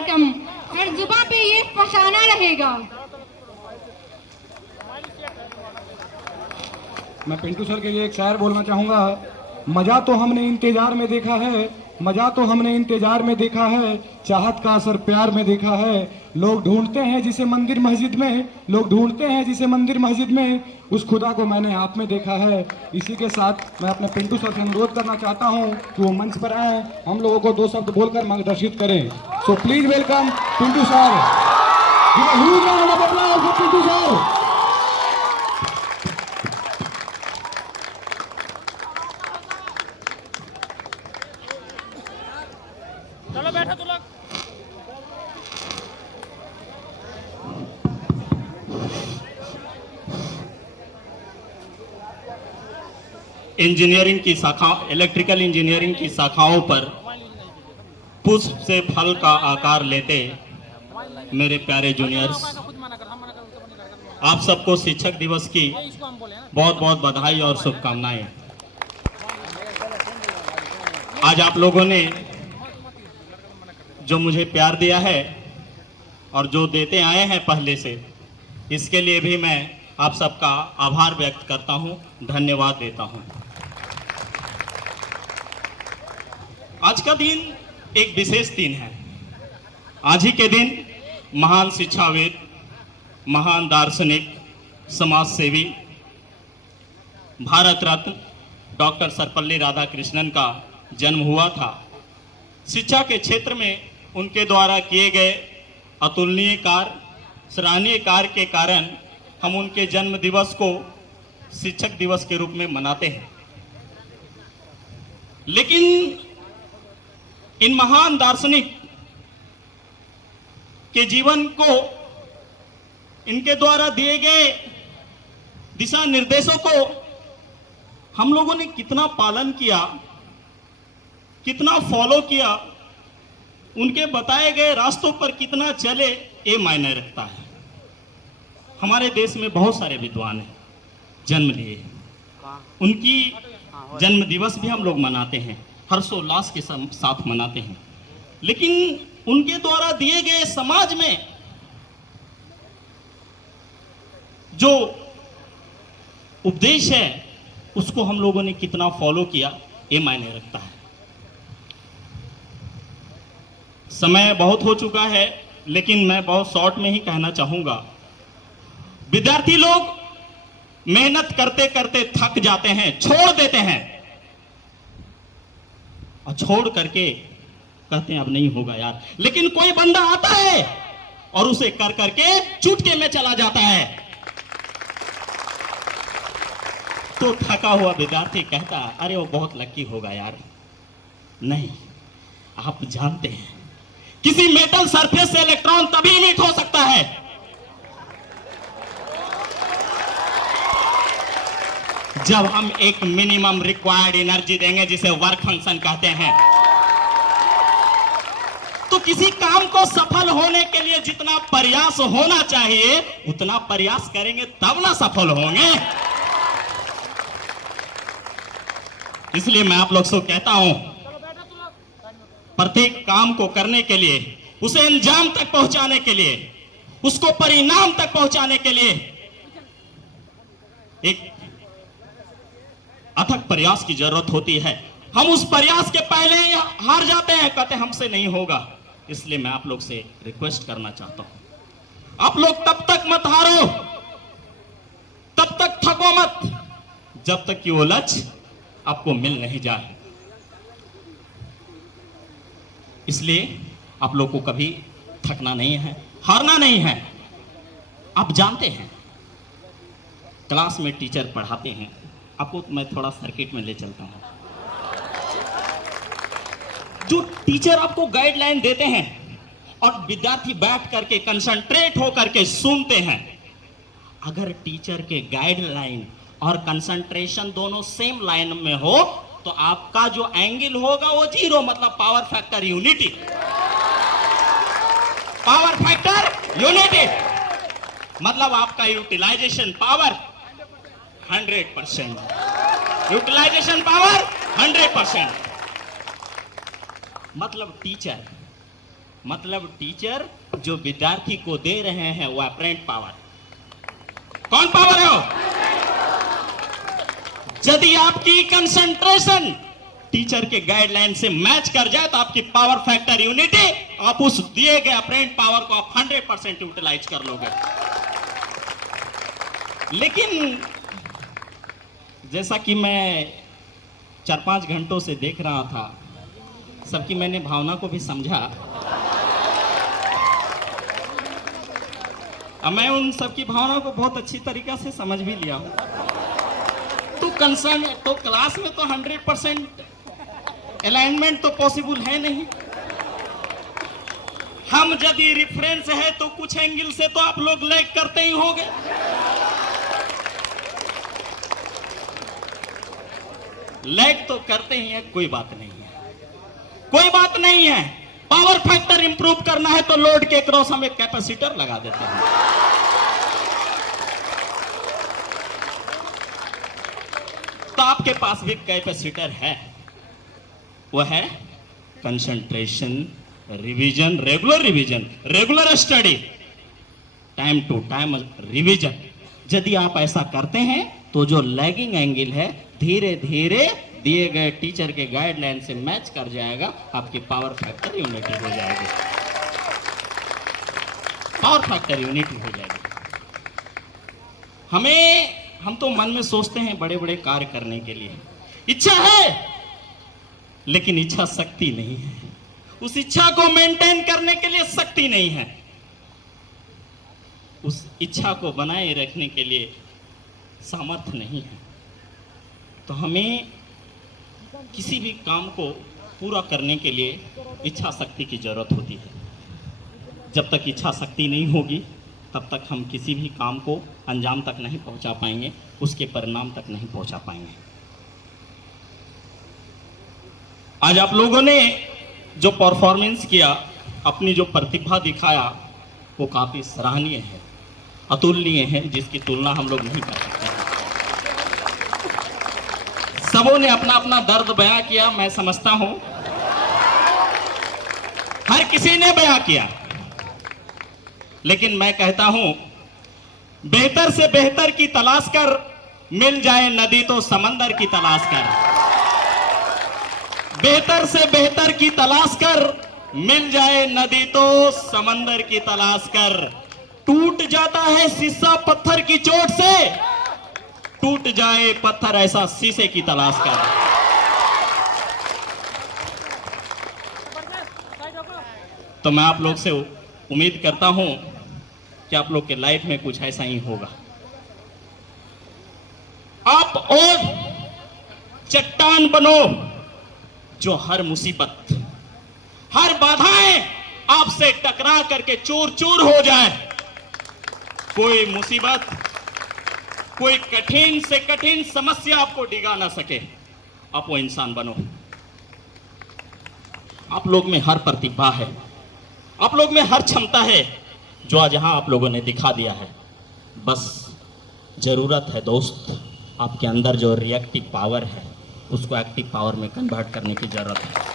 से कम, हर जुबां पे ये फसाना रहेगा। मैं पिंटू सर के लिए एक शायर बोलना चाहूंगा। मजा तो हमने इंतजार में देखा है, मजा तो हमने इंतजार में देखा है, चाहत का असर प्यार में देखा है। लोग ढूंढते हैं जिसे मंदिर मस्जिद में, लोग ढूंढते हैं जिसे मंदिर मस्जिद में, उस खुदा को मैंने आप में देखा है। इसी के साथ मैं अपने पिंटू सर से अनुरोध करना चाहता हूं कि वो मंच पर आए, हम लोगों को 2 शब्द बोलकर मार्गदर्शित करें। So please welcome Pintu sir. Pintu sir. चलो बैठो तुम लोग। इंजीनियरिंग की शाखा, इलेक्ट्रिकल इंजीनियरिंग की शाखाओं पर पुष्प से फल का आकार लेते मेरे प्यारे जूनियर्स, आप सबको शिक्षक दिवस की बहुत बहुत बधाई और शुभकामनाएं। आज आप लोगों ने जो मुझे प्यार दिया है और जो देते आए हैं पहले से, इसके लिए भी मैं आप सबका आभार व्यक्त करता हूं, धन्यवाद देता हूं। आज का दिन एक विशेष दिन है। आज ही के दिन महान शिक्षाविद, महान दार्शनिक, समाज सेवी, भारत रत्न डॉक्टर सर्वपल्ली राधाकृष्णन का जन्म हुआ था। शिक्षा के क्षेत्र में उनके द्वारा किए गए अतुलनीय कार्य, सराहनीय कार्य के कारण हम उनके जन्म दिवस को शिक्षक दिवस के रूप में मनाते हैं। लेकिन इन महान दार्शनिक के जीवन को, इनके द्वारा दिए गए दिशा निर्देशों को हम लोगों ने कितना पालन किया, कितना फॉलो किया, उनके बताए गए रास्तों पर कितना चले, ये मायने रखता है। हमारे देश में बहुत सारे विद्वान हैं, जन्म लिए, उनकी जन्म दिवस भी हम लोग मनाते हैं, हर्षोल्लास के साथ मनाते हैं। लेकिन उनके द्वारा दिए गए समाज में जो उपदेश है, उसको हम लोगों ने कितना फॉलो किया, ये मायने रखता है। समय बहुत हो चुका है, लेकिन मैं बहुत शॉर्ट में ही कहना चाहूंगा। विद्यार्थी लोग मेहनत करते करते थक जाते हैं, छोड़ देते हैं, और छोड़ करके कहते हैं अब नहीं होगा यार। लेकिन कोई बंदा आता है और उसे कर करके चुटकी में चला जाता है। तो थका हुआ विद्यार्थी कहता अरे वो बहुत लकी होगा यार। नहीं, आप जानते हैं किसी मेटल सरफेस से इलेक्ट्रॉन तभी इमिट हो सकता है जब हम एक मिनिमम रिक्वायर्ड एनर्जी देंगे, जिसे वर्क फंक्शन कहते हैं। तो किसी काम को सफल होने के लिए जितना प्रयास होना चाहिए, उतना प्रयास करेंगे तब ना सफल होंगे। इसलिए मैं आप लोग से कहता हूं, प्रत्येक काम को करने के लिए, उसे अंजाम तक पहुंचाने के लिए, उसको परिणाम तक पहुंचाने के लिए एक अथक प्रयास की जरूरत होती है। हम उस प्रयास के पहले ही हार जाते हैं, कहते हमसे नहीं होगा। इसलिए मैं आप लोग से रिक्वेस्ट करना चाहता हूं, आप लोग तब तक मत हारो, तब तक थको मत, जब तक कि वो लक्ष्य आपको मिल नहीं जाए। इसलिए आप लोग को कभी थकना नहीं है, हारना नहीं है। आप जानते हैं क्लास में टीचर पढ़ाते हैं, आपको मैं थोड़ा सर्किट में ले चलता हूं। जो टीचर आपको गाइडलाइन देते हैं और विद्यार्थी बैठ करके कंसंट्रेट होकर के सुनते हैं, अगर टीचर के गाइडलाइन और कंसंट्रेशन दोनों सेम लाइन में हो तो आपका जो एंगल होगा वो 0, मतलब power factor unity. Power factor unity मतलब आपका यूटिलाइजेशन पावर 100%। Utilisation power 100%। मतलब टीचर मतलब टीचर जो विद्यार्थी को दे रहे हैं वो अपरेंट पावर। कौन पावर है वो? यदि आपकी कंसंट्रेशन टीचर के गाइडलाइन से मैच कर जाए तो आपकी पावर फैक्टर यूनिटी, आप उस दिए गए अपरेंट पावर को आप 100% यूटिलाइज कर लोगे। लेकिन जैसा कि मैं 4-5 घंटों से देख रहा था, सबकी मैंने भावना को भी समझा। अब मैं उन सबकी भावना को बहुत अच्छी तरीका से समझ भी लिया हूं। तो कंसर्न तो क्लास में तो 100% अलाइनमेंट तो पॉसिबल है नहीं। हम यदि रिफरेंस है तो कुछ एंगल से तो आप लोग लैग करते ही होंगे। लैग तो करते ही है, कोई बात नहीं है, कोई बात नहीं है। पावर फैक्टर इंप्रूव करना है तो लोड के क्रॉस हम एक कैपेसिटर लगा देते हैं। तो आपके पास भी कैपेसिटर है, वो है concentration, revision, regular study, time to time revision. यदि आप ऐसा करते हैं तो जो लैगिंग एंगल है धीरे धीरे दिए गए टीचर के गाइडलाइन से मैच कर जाएगा, आपकी पावर फैक्टर यूनिटी हो जाएगी। पावर फैक्टर यूनिटी हो जाएगी। हम तो मन में सोचते हैं बड़े बड़े कार्य करने के लिए, इच्छा है लेकिन इच्छा शक्ति नहीं है। उस इच्छा को मेंटेन करने के लिए शक्ति नहीं है, उस इच्छा को बनाए रखने के लिए सामर्थ्य नहीं है। तो हमें किसी भी काम को पूरा करने के लिए इच्छा शक्ति की जरूरत होती है। जब तक इच्छा शक्ति नहीं होगी तब तक हम किसी भी काम को अंजाम तक नहीं पहुंचा पाएंगे, उसके परिणाम तक नहीं पहुंचा पाएंगे। आज आप लोगों ने जो परफॉर्मेंस किया, अपनी जो प्रतिभा दिखाया, वो काफी सराहनीय है, अतुलनीय है, जिसकी तुलना हम लोग नहीं कर सकते। सबों ने अपना अपना दर्द बयां किया, मैं समझता हूं हर किसी ने बयां किया। लेकिन मैं कहता हूं बेहतर से बेहतर की तलाश कर, मिल जाए नदी तो समंदर की तलाश कर। बेहतर से बेहतर की तलाश कर, मिल जाए नदी तो समंदर की तलाश कर। टूट जाता है शीशा पत्थर की चोट से, टूट जाए पत्थर ऐसा शीशे की तलाश कर। तो मैं आप लोग से उम्मीद करता हूं कि आप लोग के लाइफ में कुछ ऐसा ही होगा। आप और चट्टान बनो जो हर मुसीबत, हर बाधाएं आपसे टकरा करके चूर चूर हो जाए। कोई मुसीबत, कोई कठिन से कठिन समस्या आपको डिगा ना सके। आप वो इंसान बनो। आप लोग में हर प्रतिभा है, आप लोग में हर क्षमता है, जो आज यहां आप लोगों ने दिखा दिया है। बस जरूरत है दोस्त, आपके अंदर जो रिएक्टिव पावर है उसको एक्टिव पावर में कन्वर्ट करने की जरूरत है।